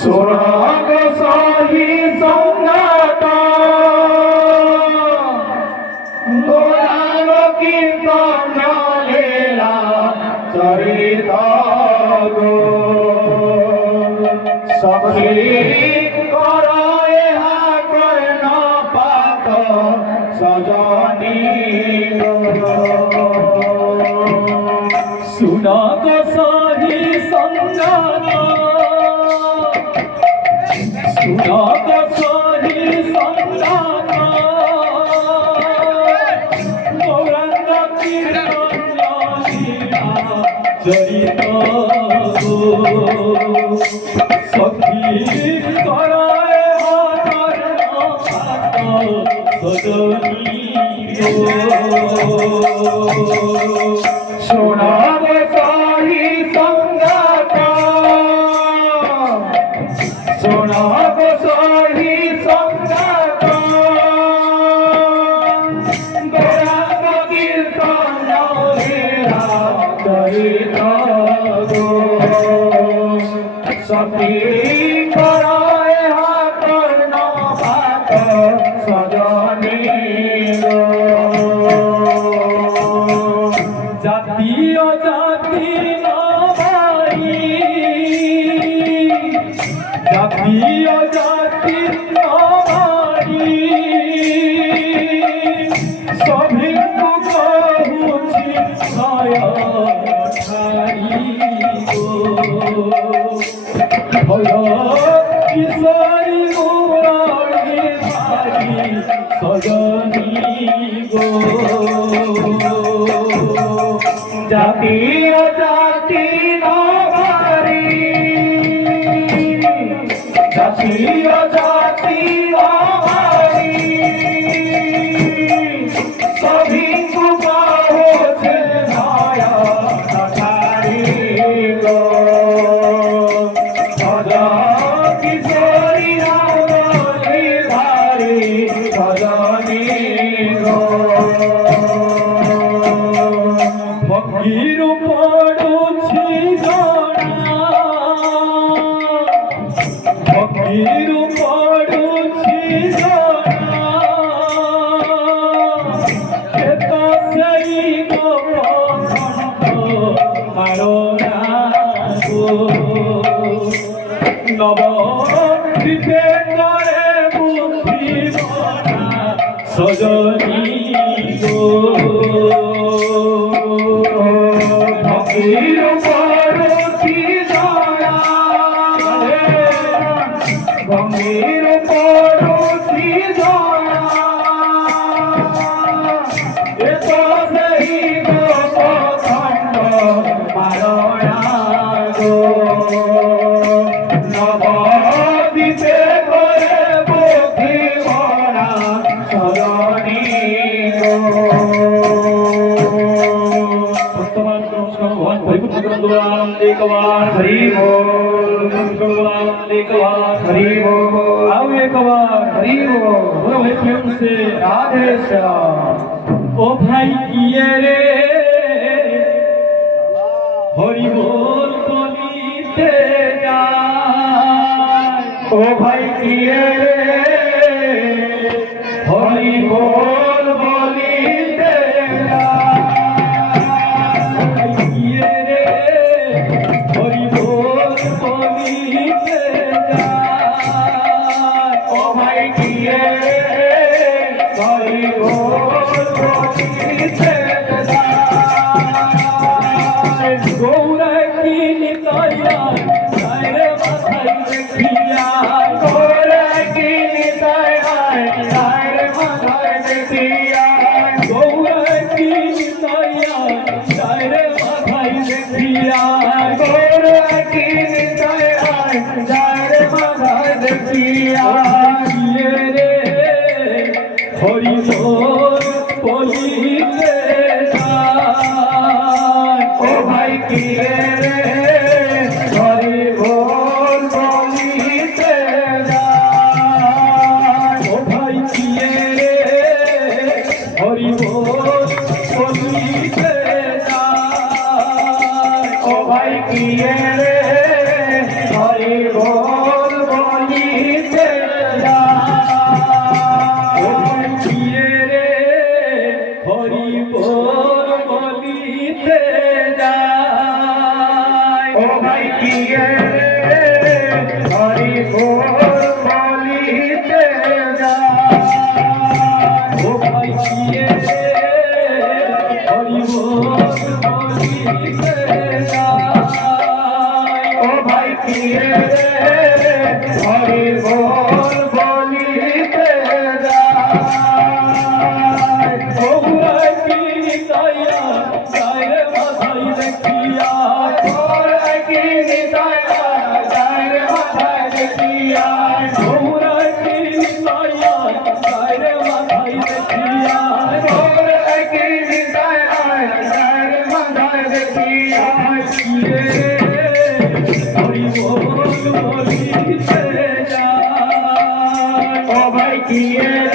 सुराग साही संगत गोरांग कीर्तन लीला चरित गो सखी कर कर्ण पात सजनी सुनाग साही संगत सुनाग साही संगत गौरंग कीर्तन लीला चरित सखी कराए सजनी सुनाग साही संगत सुनाग साही संगत गौरंग कीर्तन लीला चरित सखी कराए कर्ण पात सजनी জাতীয় জাতি নবাই জাতীয় জাতি নবাই সভিঙ্গু কহুছি নয় ঠাই ভয় কিশোরী মুরলী ধারি সজনী গো জাতীয় জাতি নবারি জাতীয় জাতি নবারি সভিঙ্গু কহুছে নয় ঠাই গো সজ কিশোরী মুরলী ধারি সজনী গো ভক্তির পড়ুছি জনা ভক্তির পড়ুছি জনা এত সেই গোপখণ্ড মারনা গো নবদ্বীপে করে বুদ্ধি বনা সজনী গো ভক্তির পড়ুছি জনা ভক্তির পড়ুছি জনা এত সেই গোপখণ্ড মারনা গো নবদ্বীপে করে বুদ্ধি বনা সজনী গো आनंदे कवार हरि बोल आनंदे कवार हरि बोल आओ एक बार हरि बोल भाई प्रेम से राधे श्याम ओ भाई किए रे हरि बोल बोलीते जाए ओ भाई किए रे हरि बोल बोलीते जाए गौरा की निताया सारे माथाई देखिया गौरा की निताया सारे माथाई देखिया गौरा की निताया सारे माथाई देखिया गौरा की निताया सारे माथाई देखिया ये रे हरि बोल बोलीते ओ भाई किए रे हरि बोल बोलीते ओ भाई किए रे हरि बोल बोलीते ओ भाई किए रे हरि बोल হরি বল বলিতে ও ভাই কিয়ে হরি বল বলিতে ও ভাই কিয়ে হরি বল বলিতে ও ভাই কি দয়া সারে মাথায় দেখিয়া তোর কি দয়া সারে মাথায় দেখিয়া তোর কি দয়া সারে মাথায় দেখিয়া তোর কি দয়া সারে মাথায় দেখিয়া হরি বল বলিতে যায় ও ভাই কিয়ে